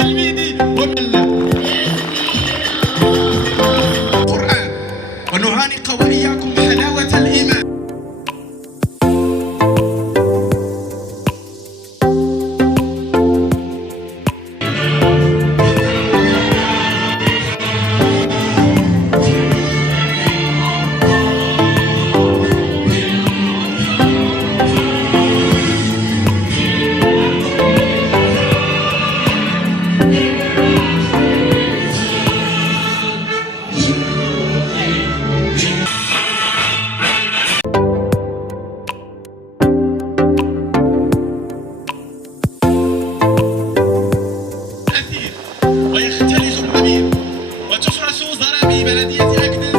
تلميذي ومن لا. القرآن ونعانق وإياكم حلاوة الإيمان. ويختلف الضمير وتفرس ضرائب بلدية أكدز.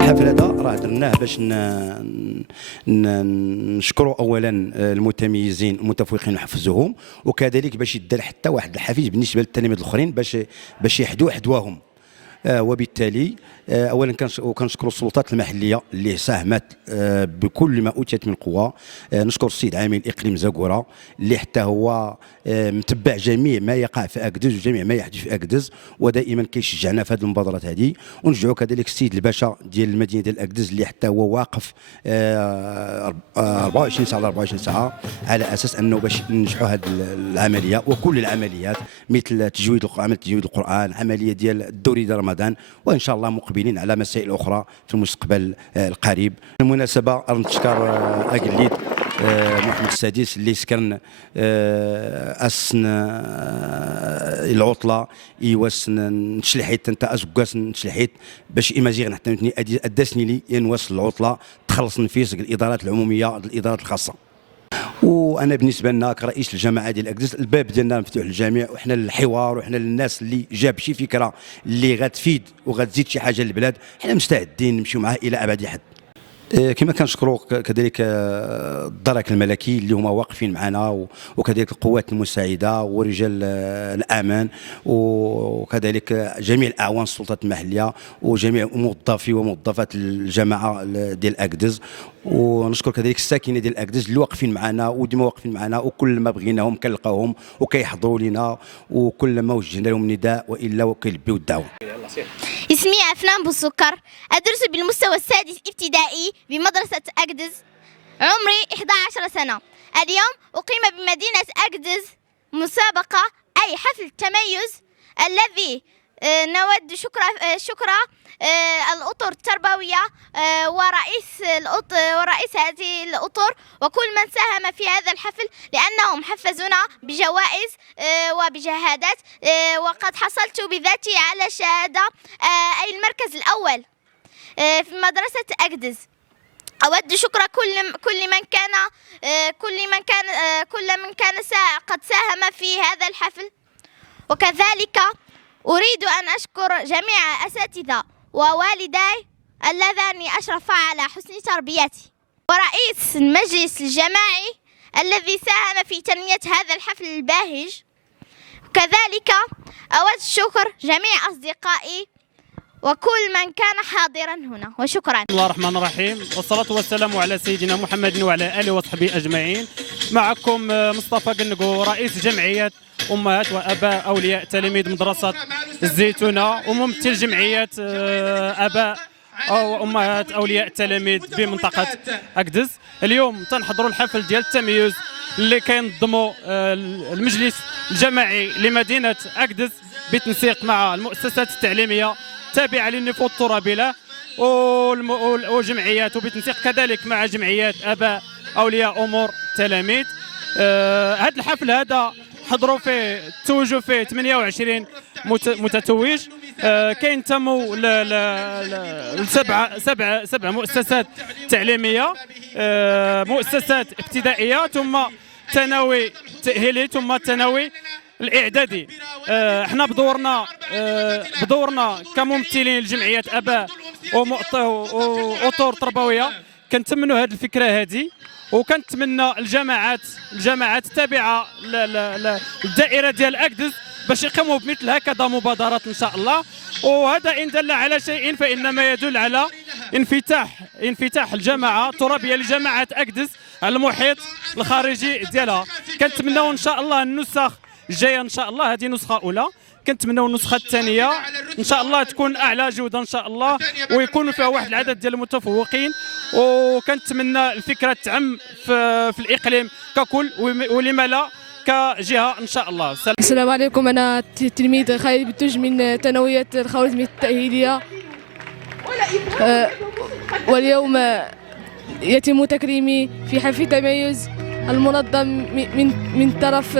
الحفل هذا راه درناه باش نشكروا اولا المتميزين المتفوقين ونحفزوهم، وكذلك باش يدار حتى واحد الحافز بالنسبه للتلاميذ الاخرين باش يحدوا حدواهم. وبالتالي اولا كنشكر السلطات المحليه اللي ساهمت بكل ما اوتيت من قوه. نشكر السيد عامل اقليم زاكوره اللي حتى هو متبع جميع ما يقع في اكدز وجميع ما يحدث في اكدز، ودائما كيشجعنا في هذه المبادرات هذه. ونشجعوا كذلك السيد الباشا ديال المدينه ديال اكدز اللي حتى هو واقف 24 ساعه على 24 ساعه على اساس انه باش ننجحوا هذه العمليه وكل العمليات مثل عمل تجويد القران، عمليه ديال الدوري ديال رمضان، وان شاء الله مقبلين على مسائل اخرى في المستقبل القريب. بالمناسبه نشكر اقليد محمد السادس اللي سكن اسن العطله ايواس نشلحيت انت ازكاس نشلحيت باش ايماجيغ حتى ادسني لي ينوصل العطله تخلص نفيس الادارات العموميه الادارات الخاصه. وانا بالنسبه لنا كرئيس الجماعه ديال اكدز الباب ديالنا مفتوح للجميع، وحنا للحوار وحنا للناس اللي جاب شي فكره اللي غتفيد وغتزيد شي حاجه للبلاد، حنا مستعدين نمشيو معاه الى ابعد حد. كما كنشكروا كذلك الدرك الملكي اللي هما واقفين معنا، وكذلك القوات المساعده ورجال الامان، وكذلك جميع الاعوان السلطات المحليه وجميع موظفي وموظفات الجماعه ديال اكدز. ونشكر كذلك الساكنه ديال اكدز اللي واقفين معنا وديما واقفين معنا، وكل ما بغيناهم كنلقاوهم وكيحضروا لنا، وكل ما وجهنا لهم نداء والا وكيلبيو الدعوه. اسمي أفنان بوسكر، أدرس بالمستوى السادس ابتدائي بمدرسة أكدز، عمري 11 سنة. اليوم أقيم بمدينة أكدز مسابقة أي حفل تميز الذي نود شكر الأطر التربوية ورئيس هذه الأطر وكل من ساهم في هذا الحفل، لأنهم حفزونا بجوائز وبشهادات، وقد حصلت بذاتي على شهادة أي المركز الأول في مدرسة أكدز. أود شكر كل من كان قد ساهم في هذا الحفل، وكذلك أريد أن أشكر جميع الأساتذة ووالداي اللذان أشرفا على حسن تربيتي، ورئيس المجلس الجماعي الذي ساهم في تنمية هذا الحفل الباهج. كذلك أود شكر جميع أصدقائي وكل من كان حاضرا هنا، وشكرا. بسم الله الرحمن الرحيم، والصلاة والسلام على سيدنا محمد وعلى آله وصحبه أجمعين. معكم مصطفى قنقو، رئيس جمعية أمهات وأباء أولياء تلاميذ مدرسة الزيتونة، وممثل جمعية أباء أو أمهات أولياء التلاميذ بمنطقة أكدز. اليوم تنحضروا الحفل ديال التمييز اللي كينظموا المجلس الجماعي لمدينة أكدز بالتنسيق مع المؤسسات التعليمية التابعة للنفوذ الترابي له وجمعيات، وبالتنسيق كذلك مع جمعيات آباء أولياء أمور التلاميذ. هذا الحفل هذا حضروا فيه توجوا فيه 28 متتوج، كينتموا سبع مؤسسات تعليميه، مؤسسات ابتدائيه ثم ثانوي تاهيلي ثم ثانوي الاعدادي. احنا بدورنا كممثلين لجمعيات اباء واطر تربويه كنتمنوا هذه الفكره هذه، وكنتمنى الجماعات التابعه للدائره ديال اكدز باش يقوموا بمثل هكذا مبادرات ان شاء الله. وهذا ان دل على شيء فانما يدل على انفتاح الجماعه الترابيه لجماعه اكدس على المحيط الخارجي ديالها. كنتمناو ان شاء الله النسخ الجايه ان شاء الله، هذه نسخه اولى، كنتمناو النسخه الثانيه ان شاء الله تكون اعلى جوده ان شاء الله، ويكونوا فيها واحد العدد ديال المتفوقين. وكنتمنى الفكره تعم في الاقليم ككل، ولما لا كجهه ان شاء الله. السلام عليكم، انا تلميذ خالد بتوج من ثانويه الخوارزميه التاهيليه. واليوم يتم تكريمي في حفل تميز المنظم من طرف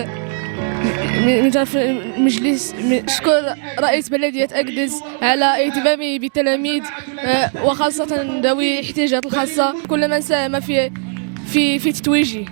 المجلس. نشكر رئيس بلديه اكدس على اهتمامه بالتلاميذ وخاصه ذوي الاحتياجات الخاصه، كل من ساهم في تتويجي.